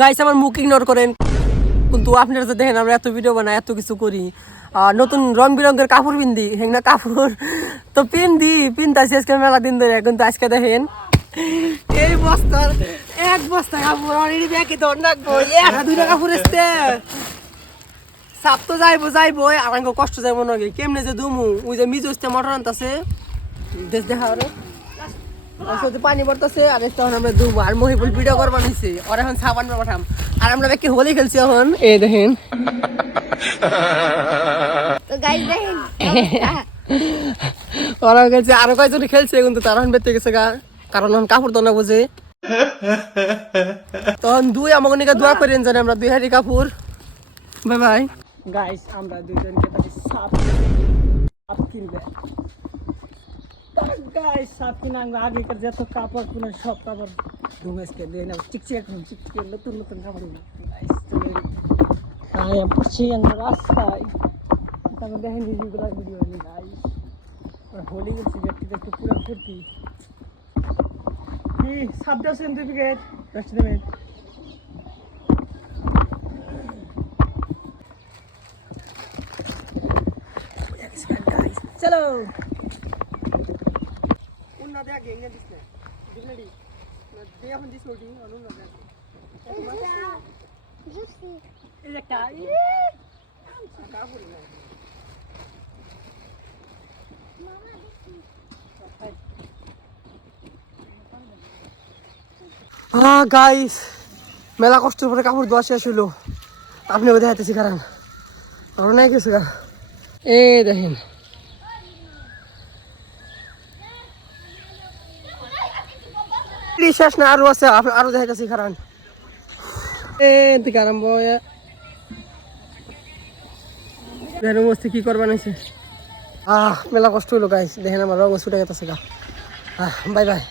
Guys আমার মুখ ignore করেন, কিন্তু আপনারা যে দেখেন আমরা এত ভিডিও বানাই, এত কিছু করি, নতুন রং বেরঙের কাপড় পিন্দি, না কাপড় তো পিনতাছি আজকে মেলা দিন ধরে, কিন্তু আজকে দেখেন এই বস্তার এক বস্তা কাপড় অলরেডি ব্যাগে ধর রাখবো, একটা দুইটা কাপড় এসছে সাপ তো যাইবো আমার কষ্ট যাইব না, কেমনে যে দুমু ওই যে মিজু আসতে মোটর আনতেছে দেশ দেখা আরো পানি পড়তেছে, আর তখন আমরা দুমু আর মহিবুল ভিডিও করবার নিছি, আর এখন সাবান পাঠাম, আর আমরা কি হোলি খেলছি এখন এই দেখেন। ওরা খেলছে, আরো কয়েকজন খেলছে, কিন্তু তারা এখন বেঁচে গেছে গা, কারণ এখন কাপড় তো না বোঝে। তখন দুই আমাকে নিকে দোয়া করেন জানে আমরা 2 হাড়ি কাপড়। বাই বাই গাইস, আমরা দুইজনকে তাকে সাপ কিনবে গাইস, সাপ কিনা আগেকার যত কাপড় পুরো সব কাপড় ধুমেসকে দিয়ে না, চিকচিক নতুন নতুন কাপড় গাইস চলে আয় পড়ছি আমরা রাস্তায়, তারপর দেখেন ভিডিও নি গাইস, আর হোলি গেছি দেখতে পুরো ফুর্তি কি সাপ দাও সার্টিফিকেট রেস্ট দেবেন। চলো উন্না দেখ গেঙ্গে দিছে দিলড়ি না দে এখন দিছ ওটি অনুন না দেখ জুসি এই একটা কা বলি না গাইস মেলা কষ্টের পরে কাপড় ধোয়া শেষ হইলো, আপনি বোধহয় হাতেছি কারণ আমার নাই গেছে গা, এই দেখেন শেষ না আরো আছে, আরো দেখাইতেছি কারণ থেকে আরম্ভ মস্তি কি করবা নাইছে। মেলা কষ্ট হইলো গাইস, দেখেন আমার রঙ ছুটে গেছে গা। Bye bye.